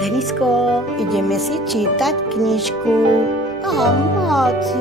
Denisko, ideme si čítať knižku. Aha, máci.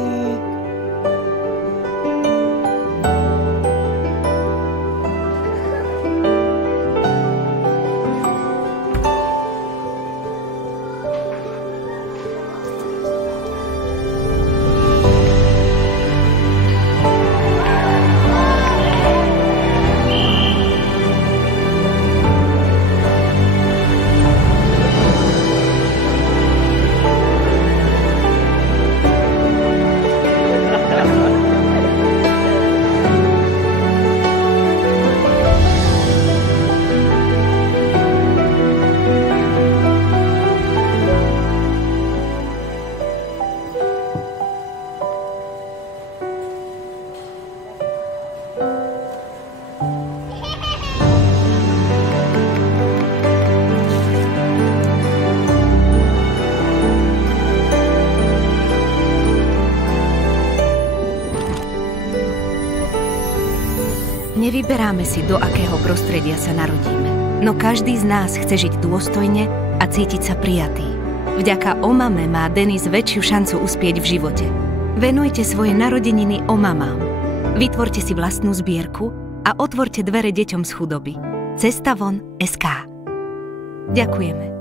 Nevyberáme si, do akého prostredia sa narodíme, no každý z nás chce žiť dôstojne a cítiť sa prijatý. Vďaka Omame má Denis väčšiu šancu uspieť v živote. Venujte svoje narodeniny Omamám. Vytvorte si vlastnú zbierku a otvorte dvere deťom z chudoby. Cestavon.sk. Ďakujeme.